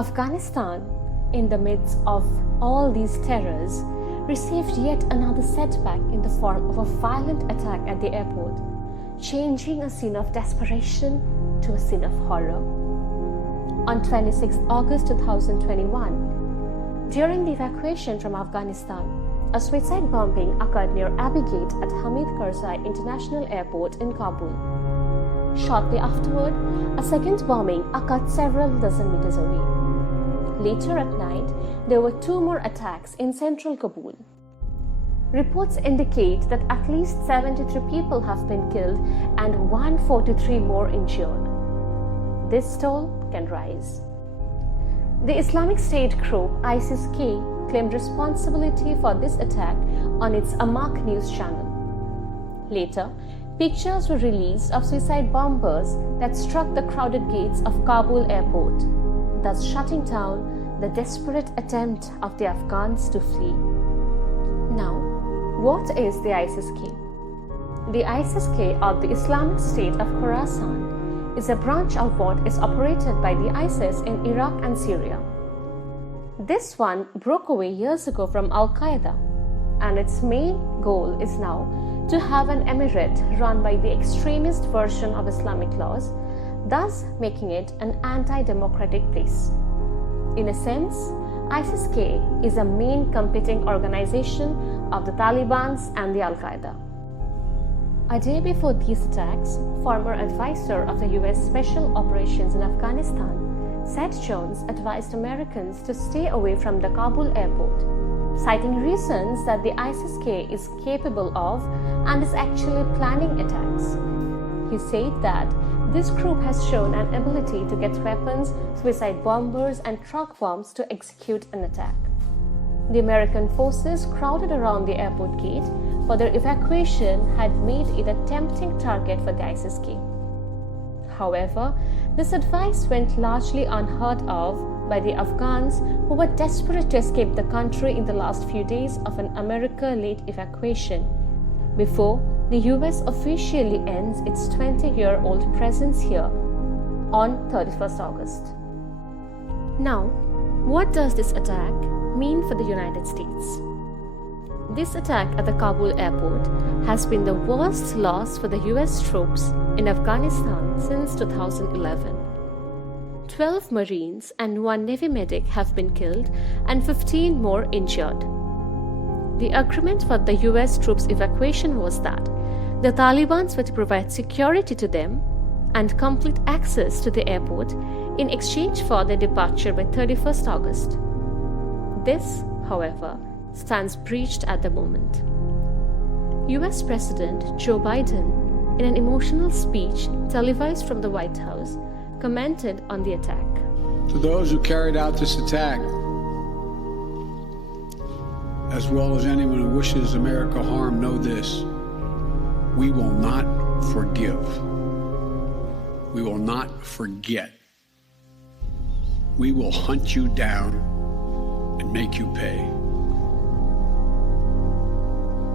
Afghanistan, in the midst of all these terrors, received yet another setback in the form of a violent attack at the airport, changing a scene of desperation to a scene of horror. On 26 August 2021, during the evacuation from Afghanistan, a suicide bombing occurred near Abbey Gate at Hamid Karzai International Airport in Kabul. Shortly afterward, a second bombing occurred several dozen meters away. Later at night, there were 2 more attacks in central Kabul. Reports indicate that at least 73 people have been killed and 143 more injured. This toll can rise. The Islamic State group ISIS-K claimed responsibility for this attack on its Amaq news channel. Later, pictures were released of suicide bombers that struck the crowded gates of Kabul airport, thus shutting down the desperate attempt of the Afghans to flee. Now, what is the ISIS-K? The ISIS-K, or the Islamic State of Khorasan, is a branch of what is operated by the ISIS in Iraq and Syria. This one broke away years ago from Al-Qaeda, and its main goal is now to have an emirate run by the extremist version of Islamic laws, thus making it an anti-democratic place. In a sense, ISIS-K is a main competing organization of the Taliban and the Al-Qaeda. A day before these attacks, former advisor of the US Special Operations in Afghanistan, Seth Jones, advised Americans to stay away from the Kabul airport, citing reasons that the ISIS-K is capable of and is actually planning attacks. He said that this group has shown an ability to get weapons, suicide bombers, and truck bombs to execute an attack. The American forces crowded around the airport gate, for their evacuation had made it a tempting target for the ISIS-K. However, this advice went largely unheard of by the Afghans, who were desperate to escape the country in the last few days of an America-led evacuation, before the US officially ends its 20-year-old presence here on 31st August. Now, what does this attack mean for the United States? This attack at the Kabul airport has been the worst loss for the US troops in Afghanistan since 2011. 12 Marines and 1 Navy medic have been killed and 15 more injured. The agreement for the US troops' evacuation was that the Taliban were to provide security to them and complete access to the airport in exchange for their departure by 31st August. This, however, stands breached at the moment. US President Joe Biden, in an emotional speech televised from the White House, commented on the attack. To those who carried out this attack, as well as anyone who wishes America harm, know this: we will not forgive. We will not forget. We will hunt you down and make you pay.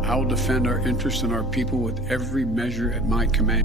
I will defend our interests and our people with every measure at my command.